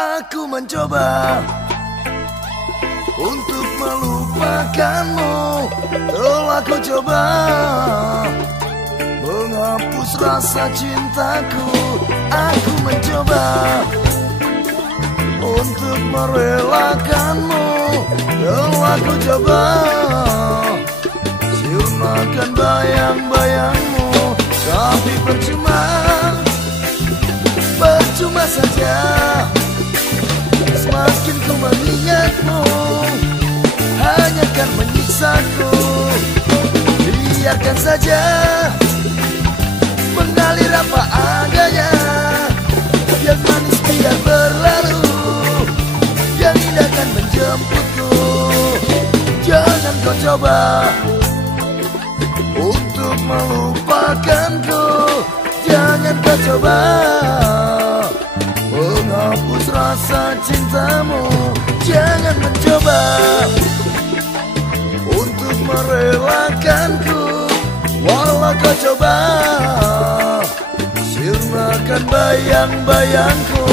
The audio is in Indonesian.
Aku mencoba untuk melupakanmu. Telah ku coba menghapus rasa cintaku. Aku mencoba untuk merelakanmu. Telah ku coba sirnakan bayang-bayangmu. Tapi percuma, percuma saja. Semakin ku mengingatmu, hanya akan menyiksaku. Biarkan saja mengalir apa adanya. Yang manis biar berlalu, yang indah akan menjemputku. Jangan kau coba untuk melupakanku. Jangan kau coba menghapus rasa cintamu. Jangan mencoba untuk merelakanku. Walau kau coba sirnakan bayang-bayangku.